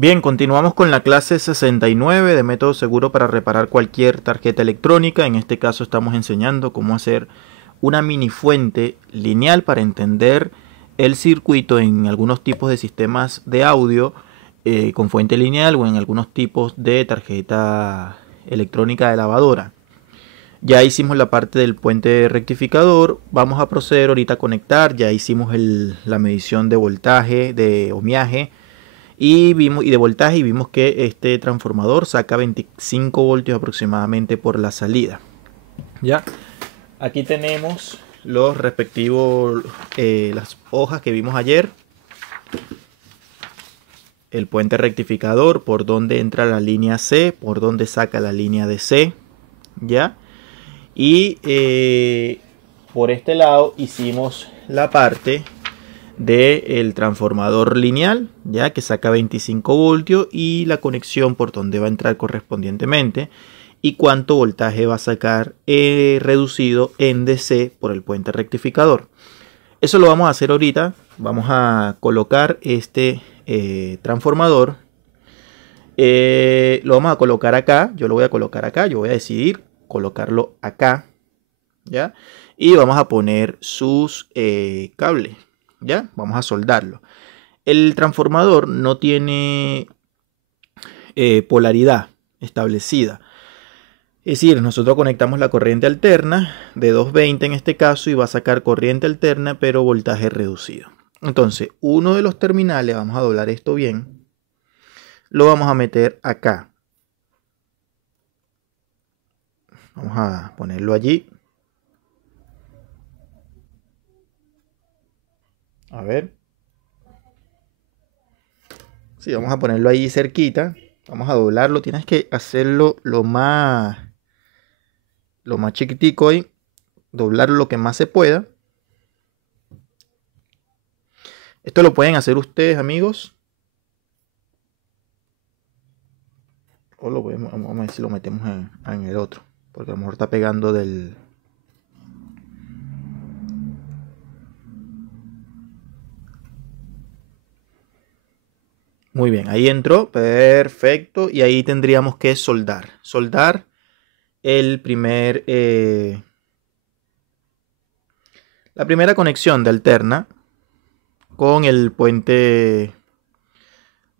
Bien, continuamos con la clase 69 de método seguro para reparar cualquier tarjeta electrónica. En este caso estamos enseñando cómo hacer una mini fuente lineal para entender el circuito en algunos tipos de sistemas de audio con fuente lineal o en algunos tipos de tarjeta electrónica de lavadora. Ya hicimos la parte del puente rectificador. Vamos a proceder ahorita a conectar. Ya hicimos la medición de voltaje, de ohmiaje y de voltaje, y vimos que este transformador saca 25 voltios aproximadamente por la salida. Ya aquí tenemos los respectivos las hojas que vimos ayer. El puente rectificador, por donde entra la línea C, por donde saca la línea de C, ya. Y por este lado hicimos la parte del transformador lineal, ya que saca 25 voltios, y la conexión por donde va a entrar correspondientemente y cuánto voltaje va a sacar reducido en DC por el puente rectificador. Eso lo vamos a hacer ahorita. Vamos a colocar este transformador. Lo vamos a colocar acá. Yo lo voy a colocar acá. Yo voy a decidir colocarlo acá, ¿ya? Y vamos a poner sus cables. ¿Ya? Vamos a soldarlo. El transformador no tiene polaridad establecida. Es decir, nosotros conectamos la corriente alterna de 220 en este caso y va a sacar corriente alterna pero voltaje reducido. Entonces, uno de los terminales, vamos a doblar esto bien, lo vamos a meter acá. Vamos a ponerlo allí. A ver. Sí, vamos a ponerlo ahí cerquita. Vamos a doblarlo. Tienes que hacerlo lo más chiquitico ahí. Doblarlo lo que más se pueda. Esto lo pueden hacer ustedes, amigos. O lo podemos, vamos a ver si lo metemos en el otro. Porque a lo mejor está pegando del... Muy bien, ahí entró, perfecto. Y ahí tendríamos que soldar. Soldar el primer... la primera conexión de alterna con el puente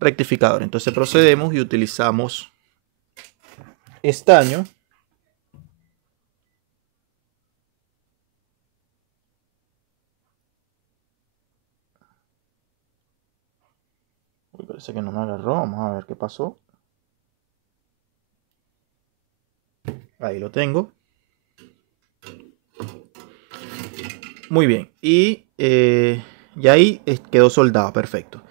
rectificador. Entonces procedemos y utilizamos estaño. Uy, parece que no me agarró. Vamos a ver qué pasó. Ahí lo tengo. Muy bien. Y ya ahí quedó soldado. Perfecto.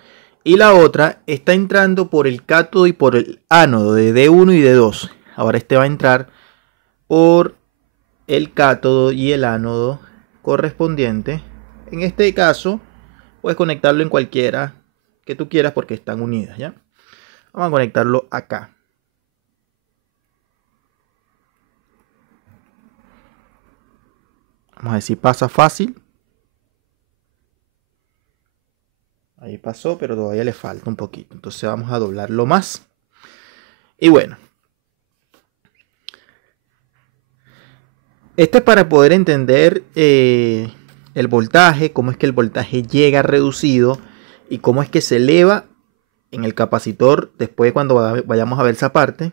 Y la otra está entrando por el cátodo y por el ánodo de D1 y D2. Ahora este va a entrar por el cátodo y el ánodo correspondiente. En este caso, puedes conectarlo en cualquiera que tú quieras porque están unidas, ¿ya? Vamos a conectarlo acá. Vamos a ver si pasa fácil. Ahí pasó, pero todavía le falta un poquito. Entonces vamos a doblarlo más. Y bueno. Este es para poder entender el voltaje, cómo es que el voltaje llega reducido y cómo es que se eleva en el capacitor después cuando vayamos a ver esa parte.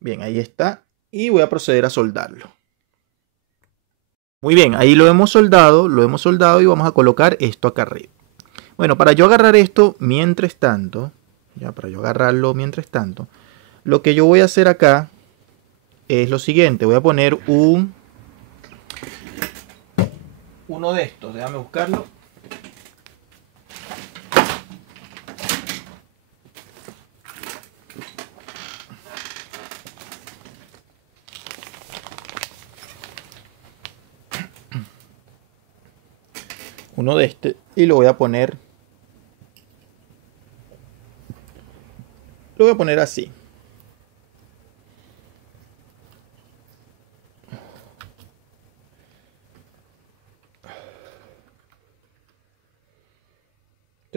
Bien, ahí está. Y voy a proceder a soldarlo. Muy bien, ahí lo hemos soldado y vamos a colocar esto acá arriba. Bueno, para yo agarrar esto mientras tanto, lo que yo voy a hacer acá es lo siguiente. Voy a poner uno de estos, déjame buscarlo. Uno de este y lo voy a poner así.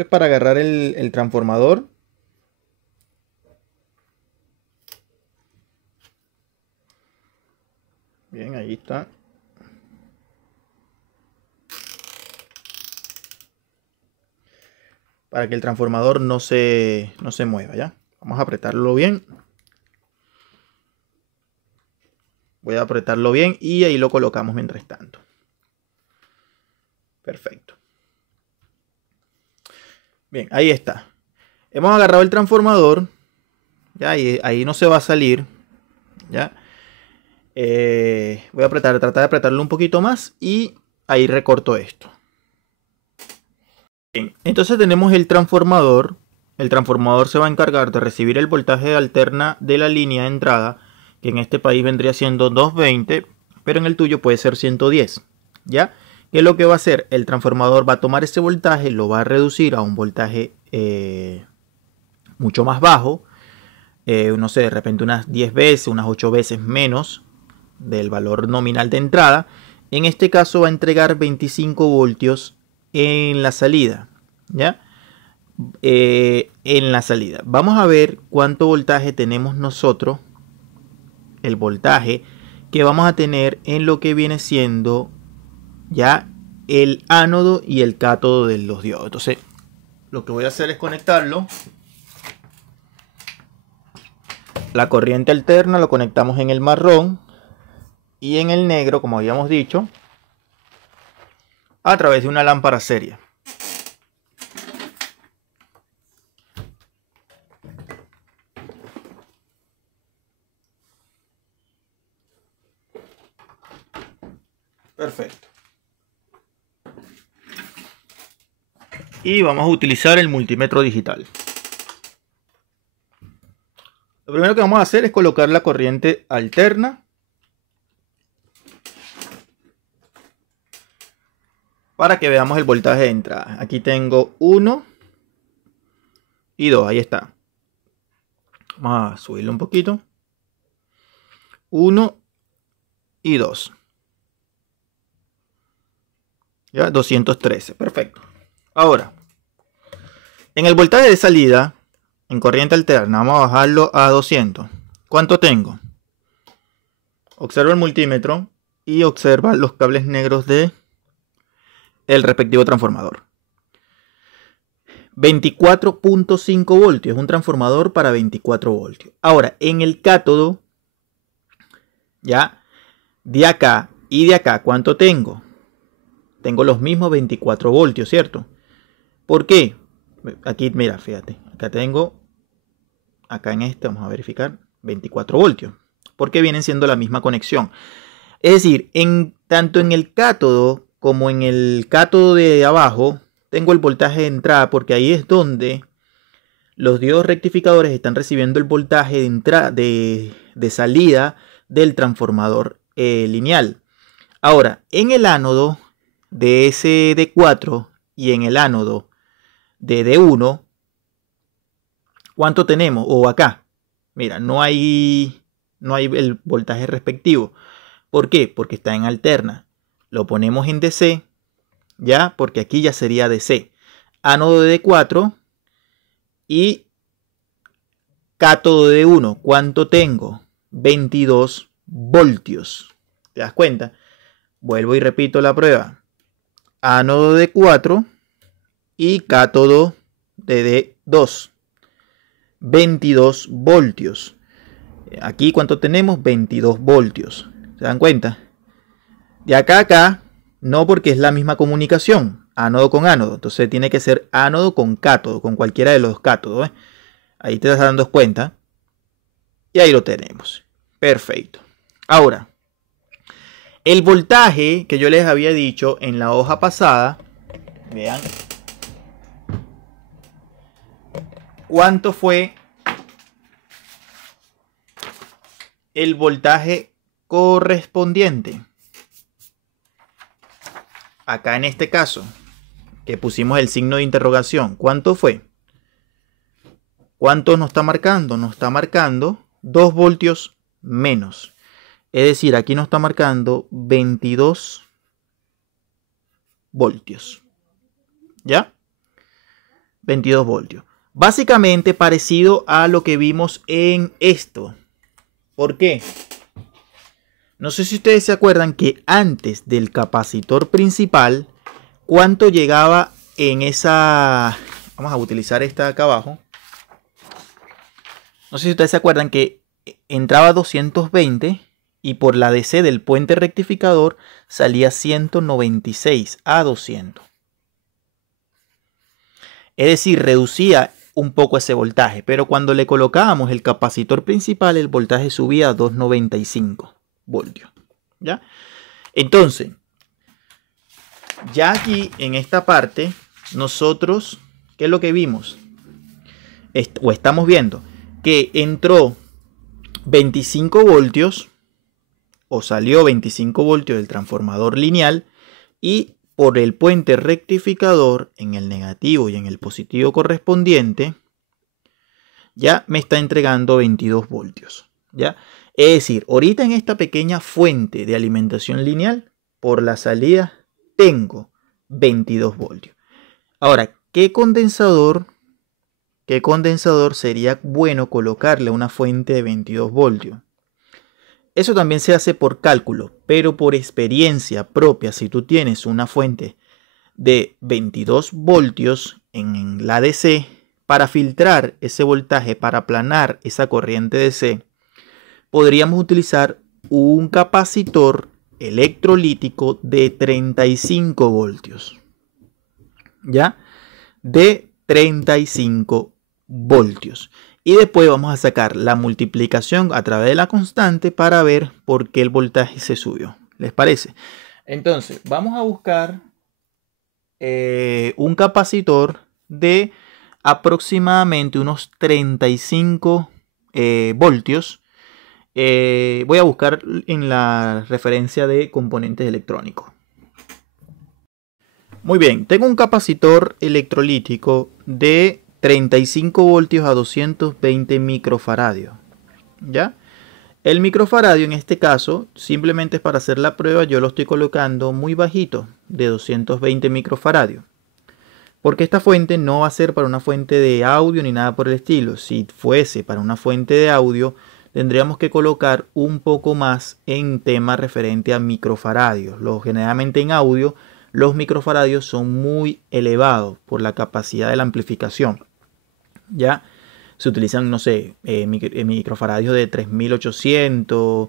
Esto es para agarrar el transformador. Bien, ahí está. Para que el transformador no se mueva, ¿ya? Vamos a apretarlo bien. Voy a apretarlo bien y ahí lo colocamos mientras tanto. Perfecto. Bien, ahí está. Hemos agarrado el transformador. Ya, y ahí no se va a salir. Ya. Voy a tratar de apretarlo un poquito más y ahí recorto esto. Bien, entonces tenemos el transformador. El transformador se va a encargar de recibir el voltaje alterna de la línea de entrada, que en este país vendría siendo 220, pero en el tuyo puede ser 110. ¿Ya? ¿Qué es lo que va a hacer? El transformador va a tomar ese voltaje, lo va a reducir a un voltaje mucho más bajo. No sé, de repente unas 10 veces, unas 8 veces menos del valor nominal de entrada. En este caso va a entregar 25 voltios en la salida. ¿Ya? En la salida. Vamos a ver cuánto voltaje tenemos nosotros. El voltaje que vamos a tener en lo que viene siendo ya el ánodo y el cátodo de los diodos. Entonces, lo que voy a hacer es conectarlo. La corriente alterna lo conectamos en el marrón y en el negro, como habíamos dicho, a través de una lámpara seria. Perfecto. Y vamos a utilizar el multímetro digital. Lo primero que vamos a hacer es colocar la corriente alterna para que veamos el voltaje de entrada. Aquí tengo 1 y 2, ahí está. Vamos a subirlo un poquito. 1 y 2. Ya, 213, perfecto. Ahora, en el voltaje de salida, en corriente alterna, vamos a bajarlo a 200. ¿Cuánto tengo? Observa el multímetro y observa los cables negros de el respectivo transformador. 24.5 voltios, es un transformador para 24 voltios. Ahora, en el cátodo, ya, de acá y de acá, ¿cuánto tengo? Tengo los mismos 24 voltios, ¿cierto? ¿Por qué? Aquí, mira, fíjate, acá tengo, acá en este, vamos a verificar, 24 voltios. Porque vienen siendo la misma conexión. Es decir, tanto en el cátodo como en el cátodo de abajo, tengo el voltaje de entrada, porque ahí es donde los diodos rectificadores están recibiendo el voltaje de entrada, de salida del transformador lineal. Ahora, en el ánodo de ese D4 y en el ánodo de D1, ¿cuánto tenemos? O acá, mira, no hay el voltaje respectivo. ¿Por qué? Porque está en alterna. Lo ponemos en DC, ya, porque aquí ya sería DC. Ánodo de D4 y cátodo de D1. ¿Cuánto tengo? 22 voltios. ¿Te das cuenta? Vuelvo y repito la prueba. Ánodo de D4 y cátodo de D2. 22 voltios. Aquí, ¿cuánto tenemos? 22 voltios. ¿Se dan cuenta? De acá a acá, no, porque es la misma comunicación, ánodo con ánodo. Entonces tiene que ser ánodo con cátodo, con cualquiera de los cátodos. Ahí te estás dando cuenta. Y ahí lo tenemos. Perfecto. Ahora, el voltaje que yo les había dicho en la hoja pasada, vean, ¿cuánto fue el voltaje correspondiente? Acá en este caso, que pusimos el signo de interrogación, ¿cuánto fue? ¿Cuánto nos está marcando? Nos está marcando 2 voltios menos. Es decir, aquí nos está marcando 22 voltios. ¿Ya? 22 voltios. Básicamente parecido a lo que vimos en esto. ¿Por qué? No sé si ustedes se acuerdan que antes del capacitor principal, ¿cuánto llegaba en esa? Vamos a utilizar esta acá abajo. No sé si ustedes se acuerdan que entraba 220 y por la DC del puente rectificador salía 196 a 200. Es decir, reducía un poco ese voltaje, pero cuando le colocábamos el capacitor principal, el voltaje subía a 295 voltios. ¿Ya? Entonces, ya aquí en esta parte, nosotros, ¿qué es lo que vimos? O estamos viendo que entró 25 voltios o salió 25 voltios del transformador lineal y por el puente rectificador en el negativo y en el positivo correspondiente ya me está entregando 22 voltios. ¿Ya? Es decir, ahorita en esta pequeña fuente de alimentación lineal por la salida tengo 22 voltios. Ahora, ¿qué condensador sería bueno colocarle a una fuente de 22 voltios? Eso también se hace por cálculo, pero por experiencia propia, si tú tienes una fuente de 22 voltios en la DC, para filtrar ese voltaje, para aplanar esa corriente DC, podríamos utilizar un capacitor electrolítico de 35 voltios. ¿Ya? De 35 voltios. Y después vamos a sacar la multiplicación a través de la constante para ver por qué el voltaje se subió. ¿Les parece? Entonces, vamos a buscar un capacitor de aproximadamente unos 35 voltios. Voy a buscar en la referencia de componentes electrónicos. Muy bien, tengo un capacitor electrolítico de 35 voltios a 220 microfaradios. ¿Ya? El microfaradio en este caso, simplemente es para hacer la prueba, yo lo estoy colocando muy bajito, de 220 microfaradios. Porque esta fuente no va a ser para una fuente de audio ni nada por el estilo. Si fuese para una fuente de audio, tendríamos que colocar un poco más en tema referente a microfaradios. Generalmente en audio, los microfaradios son muy elevados por la capacidad de la amplificación. Ya se utilizan, no sé, microfaradios de 3800,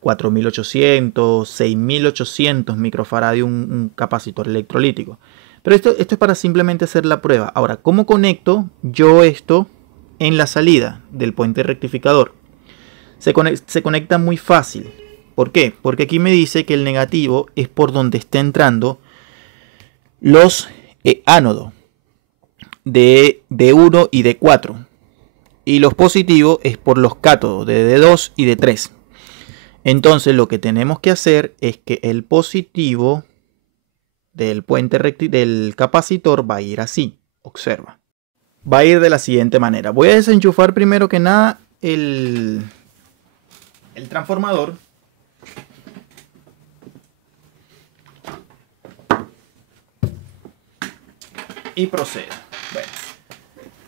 4800, 6800 microfaradios, un capacitor electrolítico. Pero esto es para simplemente hacer la prueba. Ahora, ¿cómo conecto yo esto en la salida del puente rectificador? Se conecta muy fácil. ¿Por qué? Porque aquí me dice que el negativo es por donde está entrando los ánodos de D1 y D4. Y los positivos es por los cátodos de D2 y D3. Entonces lo que tenemos que hacer es que el positivo del puente del capacitor va a ir así. Observa. Va a ir de la siguiente manera. Voy a desenchufar primero que nada el transformador. Y procedo. Bueno,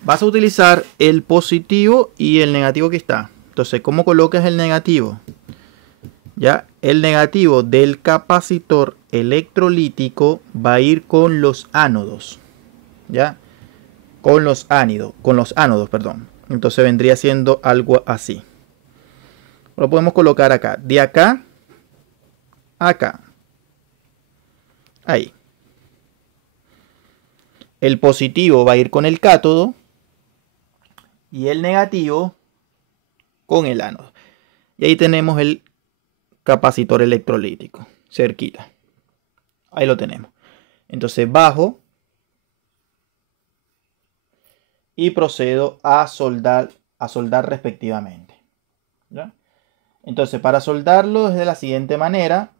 vas a utilizar el positivo y el negativo que está. Entonces, ¿cómo colocas el negativo? Ya, el negativo del capacitor electrolítico va a ir con los ánodos. Ya, con los ánodos, perdón. Entonces vendría siendo algo así. Lo podemos colocar acá, de acá a acá. Ahí. El positivo va a ir con el cátodo y el negativo con el ánodo. Y ahí tenemos el capacitor electrolítico, cerquita. Ahí lo tenemos. Entonces bajo y procedo a soldar respectivamente. ¿Ya? Entonces para soldarlo es de la siguiente manera.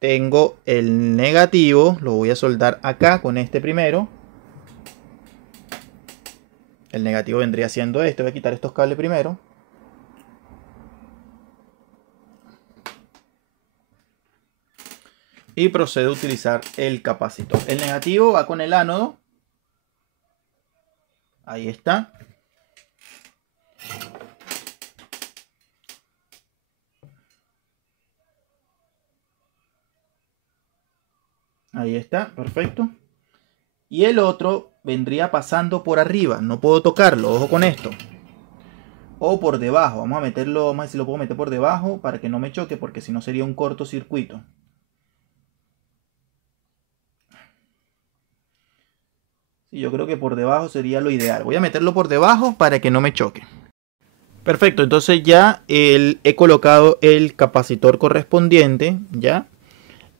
Tengo el negativo, lo voy a soldar acá con este primero. El negativo vendría siendo este. Voy a quitar estos cables primero. Y procedo a utilizar el capacitor. El negativo va con el ánodo. Ahí está. Ahí está, perfecto. Y el otro vendría pasando por arriba. No puedo tocarlo, ojo con esto. O por debajo. Vamos a meterlo, vamos a ver si lo puedo meter por debajo para que no me choque, porque si no sería un cortocircuito. Sí, yo creo que por debajo sería lo ideal. Voy a meterlo por debajo para que no me choque. Perfecto, entonces ya he colocado el capacitor correspondiente, ¿ya?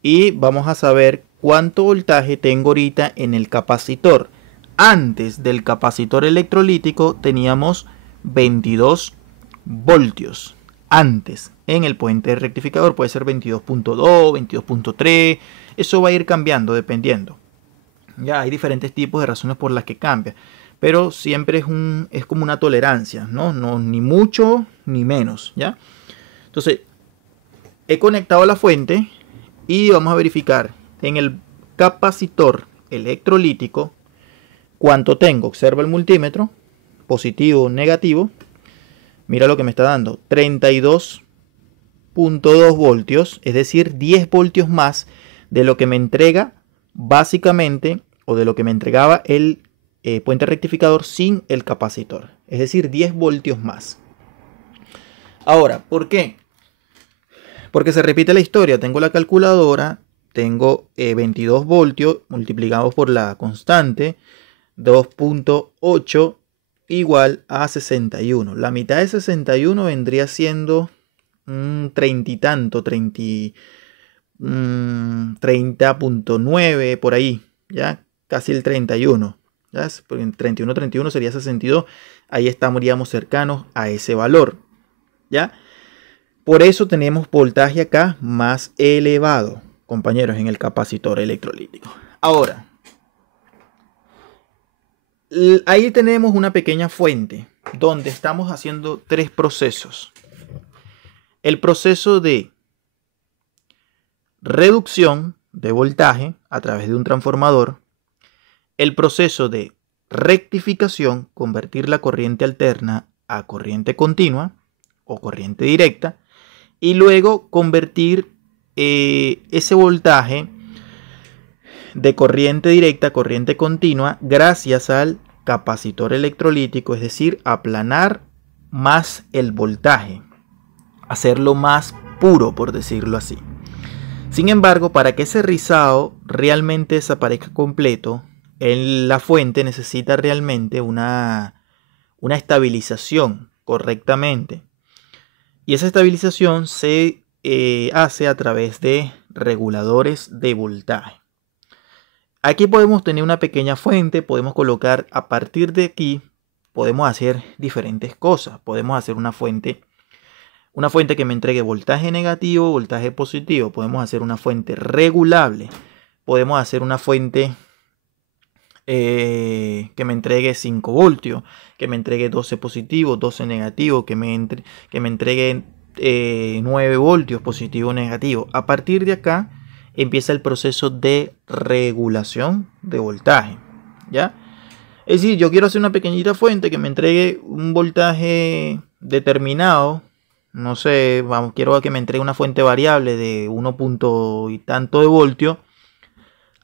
Y vamos a saber cuánto voltaje tengo ahorita en el capacitor. Antes del capacitor electrolítico teníamos 22 voltios. Antes, en el puente rectificador puede ser 22.2, 22.3. Eso va a ir cambiando dependiendo. Ya hay diferentes tipos de razones por las que cambia. Pero siempre es como una tolerancia, ¿no? No, ni mucho ni menos, ¿ya? Entonces, he conectado la fuente y vamos a verificar en el capacitor electrolítico cuánto tengo. Observa el multímetro, positivo, negativo. Mira lo que me está dando, 32.2 voltios, es decir, 10 voltios más de lo que me entrega básicamente, o de lo que me entregaba el puente rectificador sin el capacitor. Es decir, 10 voltios más. Ahora, ¿por qué? Porque se repite la historia. Tengo la calculadora, tengo 22 voltios multiplicados por la constante, 2.8 igual a 61. La mitad de 61 vendría siendo 30 y tanto, 30.9 por ahí, ya casi el 31. ¿Ya? Porque en 31 sería 62. Ahí estaríamos cercanos a ese valor, ¿ya? Por eso tenemos voltaje acá más elevado, compañeros, en el capacitor electrolítico. Ahora, ahí tenemos una pequeña fuente donde estamos haciendo tres procesos. El proceso de reducción de voltaje a través de un transformador. El proceso de rectificación, convertir la corriente alterna a corriente continua o corriente directa. Y luego convertir ese voltaje de corriente directa a corriente continua gracias al capacitor electrolítico, es decir, aplanar más el voltaje, hacerlo más puro, por decirlo así. Sin embargo, para que ese rizado realmente desaparezca completo, la fuente necesita realmente una estabilización correctamente. Y esa estabilización se hace a través de reguladores de voltaje. Aquí podemos tener una pequeña fuente, podemos colocar a partir de aquí, podemos hacer diferentes cosas. Podemos hacer una fuente que me entregue voltaje negativo, voltaje positivo. Podemos hacer una fuente regulable. Podemos hacer una fuente que me entregue 5 voltios, que me entregue 12 positivo, 12 negativo, que me entregue 9 voltios positivo, negativo. A partir de acá empieza el proceso de regulación de voltaje, ¿ya? Es decir, yo quiero hacer una pequeñita fuente que me entregue un voltaje determinado. No sé, quiero que me entregue una fuente variable de 1 punto y tanto de voltio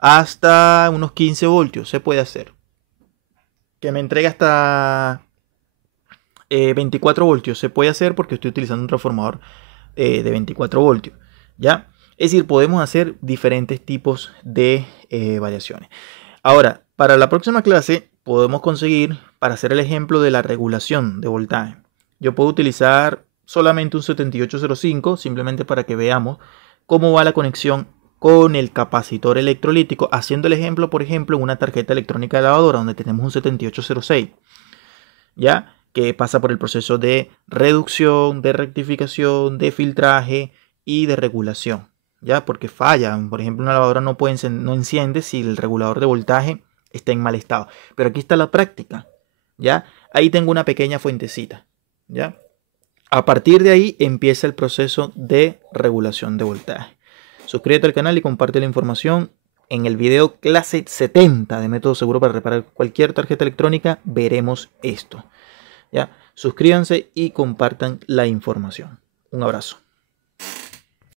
hasta unos 15 voltios. Se puede hacer. Que me entregue hasta 24 voltios. Se puede hacer porque estoy utilizando un transformador de 24 voltios. ¿Ya? Es decir, podemos hacer diferentes tipos de variaciones. Ahora, para la próxima clase podemos conseguir, para hacer el ejemplo de la regulación de voltaje, yo puedo utilizar solamente un 7805, simplemente para que veamos cómo va la conexión con el capacitor electrolítico, haciendo el ejemplo, por ejemplo, en una tarjeta electrónica de lavadora donde tenemos un 7806, ¿ya? Que pasa por el proceso de reducción, de rectificación, de filtraje y de regulación, ¿ya? Porque falla, por ejemplo, una lavadora no enciende si el regulador de voltaje está en mal estado. Pero aquí está la práctica, ¿ya? Ahí tengo una pequeña fuentecita, ¿ya? A partir de ahí empieza el proceso de regulación de voltaje. Suscríbete al canal y comparte la información en el video clase 70 de método seguro para reparar cualquier tarjeta electrónica veremos esto. ¿Ya? Suscríbanse y compartan la información. Un abrazo.